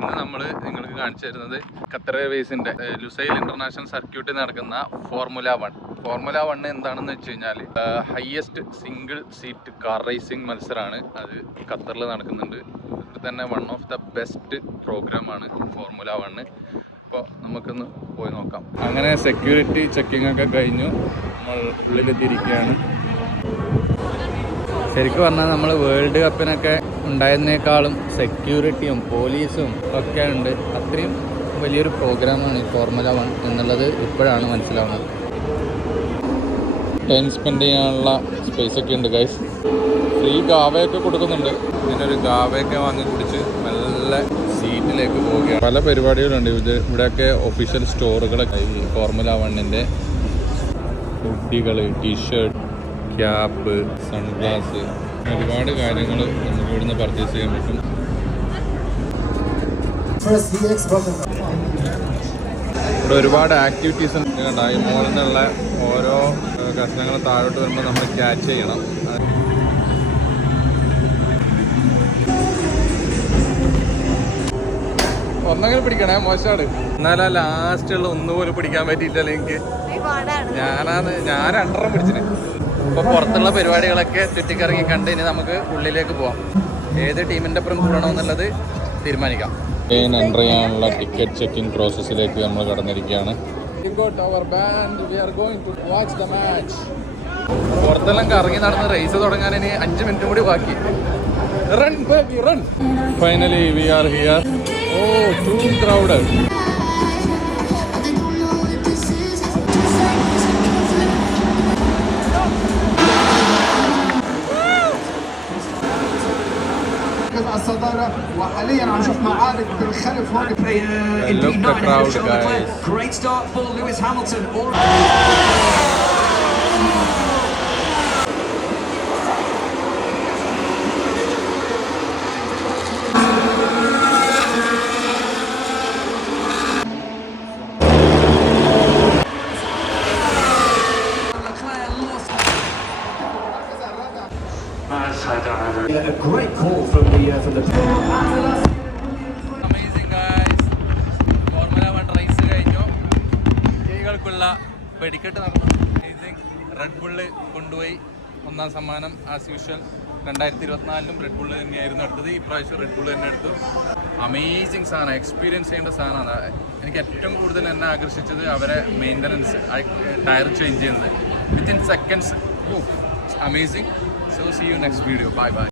ഇന്ന് നമ്മൾ നിങ്ങൾക്ക് കാണിച്ചു തരുന്നത് ഖത്തർ എയർവേസിന്റെ ലുസൈൽ ഇന്റർനാഷണൽ സർക്യൂട്ടിൽ നടക്കുന്ന ഫോർമുല 1 എന്താണെന്ന് വെച്ച് കഴിഞ്ഞാൽ highest single seat car racing മത്സരമാണ്. അത് ഖത്തറിൽ നടക്കുന്നുണ്ട്. ഇതിൽ തന്നെ വൺ ഓഫ് ദ ബെസ്റ്റ് പ്രോഗ്രാമാണ് ഫോർമുല 1. അപ്പോൾ നമുക്കൊന്ന് പോയി നോക്കാം. അങ്ങനെ സെക്യൂരിറ്റി ചെക്കിംഗ് ഒക്കെ കഴിഞ്ഞു, നമ്മൾ ഉള്ളിലെത്തിയിരിക്കുകയാണ്. ശരിക്കും പറഞ്ഞാൽ നമ്മൾ വേൾഡ് കപ്പിനൊക്കെ ഉണ്ടായിരുന്നേക്കാളും സെക്യൂരിറ്റിയും പോലീസും ഒക്കെ ഉണ്ട്. അത്രയും വലിയൊരു പ്രോഗ്രാമാണ് ഈ ഫോർമുല 1 എന്നുള്ളത് ഇപ്പോഴാണ് മനസ്സിലാവുന്നത്. ടൈം സ്പെൻഡ് ചെയ്യാനുള്ള സ്പേസ് ഒക്കെ ഉണ്ട് ഗൈസ്. ഫ്രീ ഗാവയൊക്കെ കൊടുക്കുന്നുണ്ട്. ഇതിനൊരു ഗാവയൊക്കെ വാങ്ങി കുടിച്ച് നല്ല സീറ്റിലേക്ക് പോവുകയാണ്. പല പരിപാടികളുണ്ട് ഇവിടെയൊക്കെ. ഒഫീഷ്യൽ സ്റ്റോറുകളൊക്കെ ഈ ഫോർമുല 1ൻ്റെ ഹുഡികൾ, ടീഷർട്ട്, ക്യാപ്പ്, സൺഗ്ലാസ്, ഒരുപാട് കാര്യങ്ങൾ നമുക്ക് ഇവിടുന്ന് പർച്ചേസ് ചെയ്യാൻ പറ്റും. ഇവിടെ ഒരുപാട് ആക്ടിവിറ്റീസ് ഉണ്ടായി. മോളിൽ നിന്നുള്ള ഓരോ കഷ്ണങ്ങൾ താഴോട്ട് വരുമ്പോൾ നമ്മൾ ക്യാച്ച് ചെയ്യണം. ഒന്നെങ്കിലും പിടിക്കണേ, മോശമാണ്. എന്നാലും ലാസ്റ്റുള്ള ഒന്നുപോലും പിടിക്കാൻ പറ്റിയിട്ടല്ലേ എനിക്ക്. ഞാൻ 2 പിടിച്ചിന്. ഇപ്പോൾ പുറത്തുള്ള പരിപാടികളൊക്കെ ചുറ്റിക്കറങ്ങി കണ്ട് ഇനി നമുക്ക് ഉള്ളിലേക്ക് പോവാം. ഏത് ടീമിൻ്റെ ഒപ്പം കൂടണമെന്നുള്ളത് തീരുമാനിക്കാം. എൻ്റർ ചെയ്യാനുള്ള ടിക്കറ്റ് ചെക്കിംഗ് പ്രോസസ്സിലേക്ക് നമ്മൾ കടന്നിരിക്കുകയാണ്. പുറത്തെല്ലാം കറങ്ങി നടന്ന് റേസ് തുടങ്ങാൻ ഇനി 5 മിനിറ്റ് കൂടി ബാക്കി. Run baby run. Finally we are here. Too crowded. الصدارة وحاليا عم نشوف معارك بالخلف هون. Look the crowd guys. Great start for Lewis Hamilton. A great call from the Amazing guys. Formula 1 race കഴിഞ്ഞു. സ്ത്രീകൾക്കുള്ള വെടിക്കെട്ട് നടന്നു. അമേസിങ്. റെഡ് ബുള്ള് കൊണ്ടുപോയി 1ാം സമ്മാനം as usual. 2024ലും red bull തന്നെയായിരുന്നു എടുത്തത്. ഈ പ്രാവശ്യം റെഡ് ബുള്ള് തന്നെ എടുത്തു. അമേസിങ് സാധനം, എക്സ്പീരിയൻസ് ചെയ്യേണ്ട സാധനമാണ്. എനിക്ക് ഏറ്റവും കൂടുതൽ എന്നെ ആകർഷിച്ചത് അവരെ മെയിൻ്റനൻസ്, ടയർ ചേഞ്ച് ചെയ്യുന്നത് within seconds. Amazing. So see you next video. Bye bye.